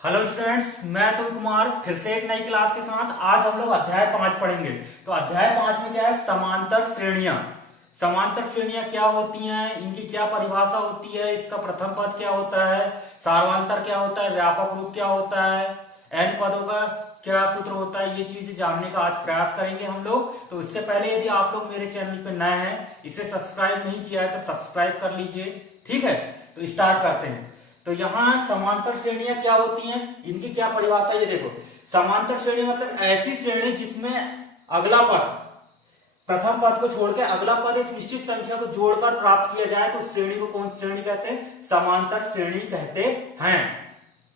Hello students, मैं अतुल कुमार फिर से एक नई क्लास के साथ। आज हम लोग अध्याय 5 पढ़ेंगे। तो अध्याय 5 में क्या है? समांतर श्रेणियां। समांतर श्रेणियां क्या होती हैं, इनकी क्या परिभाषा होती है, इसका प्रथम पद क्या होता है, सार्वंतर क्या होता है, व्यापक रूप क्या होता है, एन पदों का क्या सूत्र होता है, ये चीजें जानने का आज प्रयास करेंगे हम लोग। तो इससे पहले यदि आप लोग मेरे चैनल पे नए हैं, इसे सब्सक्राइब नहीं किया है तो सब्सक्राइब कर लीजिए। ठीक है, तो स्टार्ट करते हैं। तो यहाँ समांतर श्रेणियां क्या होती हैं, इनकी क्या परिभाषा है, ये देखो। समांतर श्रेणी मतलब ऐसी श्रेणी जिसमें अगला पद, प्रथम पद को छोड़ के अगला पद एक निश्चित संख्या को जोड़कर प्राप्त किया जाए तो उस श्रेणी को कौन सी श्रेणी कहते हैं? समांतर श्रेणी कहते हैं।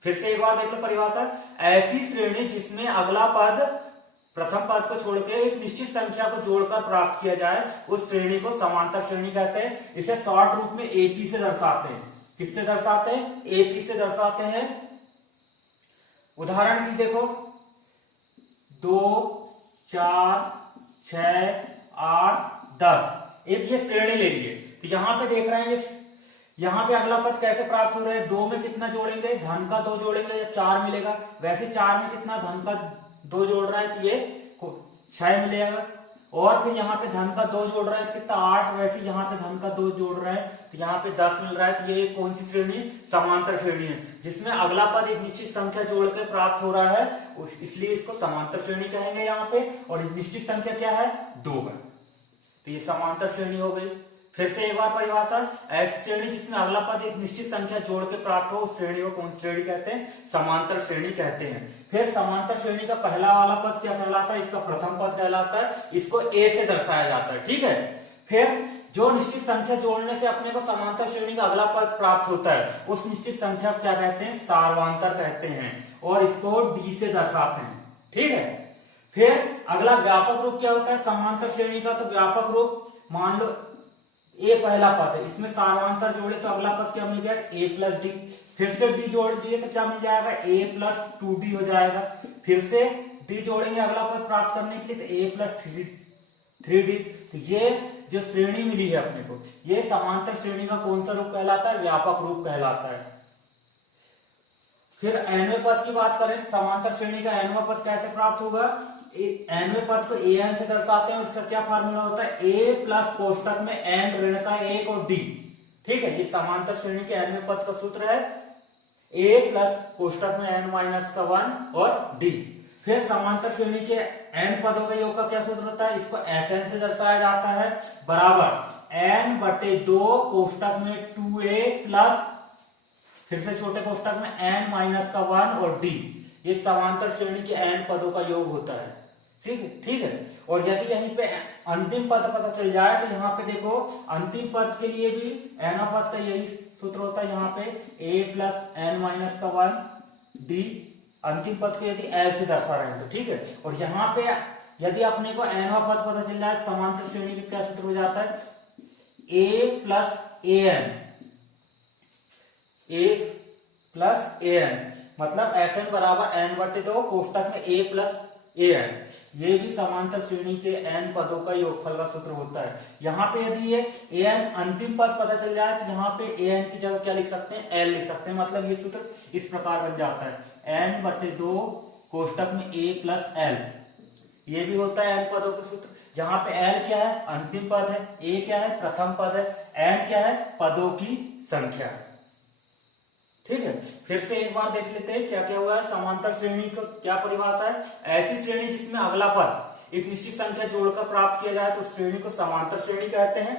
फिर से एक बार देख लो परिभाषा। ऐसी श्रेणी जिसमें अगला पद प्रथम पद को छोड़ के एक निश्चित संख्या को जोड़कर प्राप्त किया जाए उस श्रेणी को समांतर श्रेणी कहते हैं। इसे शॉर्ट रूप में एपी से दर्शाते हैं। किससे दर्शाते हैं? एपी से दर्शाते हैं। उदाहरण के लिए देखो, 2, 4, 6, 8, 10 एक ये श्रेणी ले लिए। तो यहां पे देख रहे हैं, ये यहां पे अगला पद कैसे प्राप्त हो रहा है? 2 में कितना जोड़ेंगे? धन का 2 जोड़ेंगे जब 4 मिलेगा। वैसे 4 में कितना? धन का 2 जोड़ रहा है तो ये 6 मिलेगा। और फिर यहाँ पे धन का 2 जोड़ रहा है तो कितना? 8। वैसे यहाँ पे धन का 2 जोड़ रहा है तो यहाँ पे 10 मिल रहा है। तो ये कौन सी श्रेणी? समांतर श्रेणी है, जिसमें अगला पद एक निश्चित संख्या जोड़ के प्राप्त हो रहा है, इसलिए इसको समांतर श्रेणी कहेंगे यहाँ पे। और निश्चित संख्या क्या है? 2 है, तो ये समांतर श्रेणी हो गई। फिर से एक बार परिभाषा। ऐसी श्रेणी जिसमें अगला पद एक निश्चित संख्या जोड़ के प्राप्त हो उस श्रेणी को कौन सी श्रेणी कहते हैं? समांतर श्रेणी कहते हैं। फिर समांतर श्रेणी का पहला वाला पद क्या कहलाता है? इसका प्रथम पद कहलाता है। इसको ए से दर्शाया जाता है। ठीक है, फिर जो निश्चित संख्या जोड़ने से अपने को समांतर श्रेणी का अगला पद प्राप्त होता है उस निश्चित संख्या को क्या कहते हैं? सार्वंतर कहते हैं, और इसको डी से दर्शाते हैं। ठीक है, फिर अगला व्यापक रूप क्या होता है समांतर श्रेणी का? तो व्यापक रूप, मान लो ए पहला पद है, इसमें सार्वंतर जोड़े तो अगला पद क्या मिल गया? ए प्लस डी। फिर से डी जोड़ दिए तो क्या मिल जाएगा? ए प्लस 2डी हो जाएगा। फिर से डी जोड़ेंगे अगला पद प्राप्त करने के लिए तो ए प्लस 3डी। तो ये जो श्रेणी मिली है अपने को, ये समांतर श्रेणी का कौन सा रूप कहलाता है? व्यापक रूप कहलाता है। फिर nवें पद की बात करें, समांतर श्रेणी का nवां पद कैसे प्राप्त होगा? nवें पद को an से दर्शाते हैं। उसका क्या फार्मूला होता है? a प्लस कोष्टक में n ऋण का 1 और d। ठीक है, ये समांतर श्रेणी के nवें पद का सूत्र है, a प्लस कोष्टक में n माइनस का 1 और d। फिर समांतर श्रेणी के n पदों के योग का क्या सूत्र होता है? इसको Sn से दर्शाया जाता है, बराबर n बटे 2 कोष्टक में 2a प्लस फिर से छोटे कोष्टक में n माइनस का 1 और d। ये समांतर श्रेणी के n पदों का योग होता है। ठीक है। और यदि यहीं पे अंतिम पद पता चल जाए तो यहाँ पे देखो, अंतिम पद के लिए भी n पद का यही सूत्र होता है। यहाँ पे a प्लस n माइनस का 1 d, अंतिम पद को यदि l से दर्शा रहे हैं तो। ठीक है, और यहाँ पे यदि अपने को nवां पद पता चल जाए समांतर श्रेणी का क्या सूत्र हो जाता है? a प्लस an मतलब Sn बराबर n बटे 2 कोष्टक में a प्लस an। ये भी समांतर श्रेणी के n पदों का योगफल का सूत्र होता है। यहाँ पे यदि ये an अंतिम पद पता चल जाए तो यहाँ पे an की जगह क्या लिख सकते हैं? l लिख सकते हैं। मतलब ये सूत्र इस प्रकार बन जाता है, n बटे 2 कोष्टक में a प्लस l। ये भी होता है n पदों का सूत्र, जहां पे l क्या है? अंतिम पद है, a क्या है? प्रथम पद है, n क्या है? पदों की संख्या। ठीक है, फिर से एक बार देख लेते हैं क्या क्या हुआ है। समांतर श्रेणी का क्या परिभाषा है? ऐसी श्रेणी जिसमें अगला पद एक निश्चित संख्या जोड़कर प्राप्त किया जाए तो उस श्रेणी को समांतर श्रेणी कहते हैं।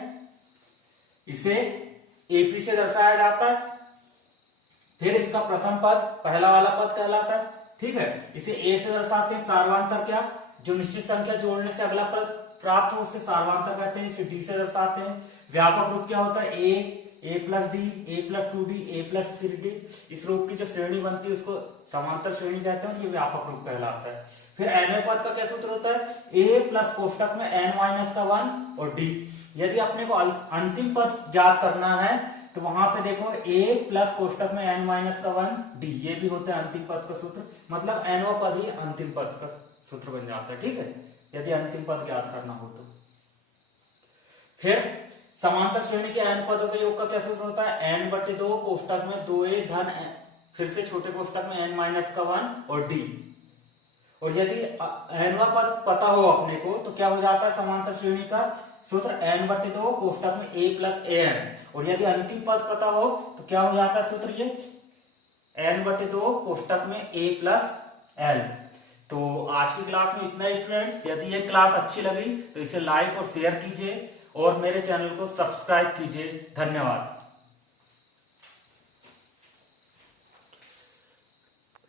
इसे एपी से दर्शाया जाता है। फिर इसका प्रथम पद पहला वाला पद कहलाता है। ठीक है, इसे ए से दर्शाते हैं। सार्वंतर क्या? जो निश्चित संख्या जोड़ने से अगला पद प्राप्त हो उसे सार्वंतर कहते हैं। इसे डी से दर्शाते हैं। व्यापक रूप क्या होता है? ए प्लस डी, ए प्लस 2d, ए प्लस 3d। इस रूप की जो श्रेणी बनती है उसको समांतर श्रेणी कहते हैं, ये व्यापक रूप कहलाता है। फिर nवें पद का क्या सूत्र होता है? a प्लस कोष्टक में n माइनस का 1 और d। यदि अपने को अंतिम पद ज्ञात करना है तो वहां पे देखो a प्लस कोष्टक में n माइनस का 1 d, ये भी होता है अंतिम पद का सूत्र। मतलब nवां पद ही अंतिम पद का सूत्र बन जाता है। ठीक है, यदि अंतिम पद ज्ञात करना हो तो। फिर समांतर श्रेणी के n पदों के योग का क्या सूत्र होता है? n बटे 2 कोष्टक में 2a धन फिर से छोटे कोष्टक में n-1 और d। और यदि nवां पद पता हो अपने को तो क्या हो जाता है समांतर श्रेणी का सूत्र n/2 कोष्टक में a प्लस an। और यदि अंतिम पद पता हो तो क्या हो जाता है सूत्र ये n/2 कोष्टक में a प्लस l। तो आज की क्लास में इतना स्टूडेंट्स। यदि ये क्लास अच्छी लगी तो इसे लाइक और शेयर कीजिए और मेरे चैनल को सब्सक्राइब कीजिए। धन्यवाद।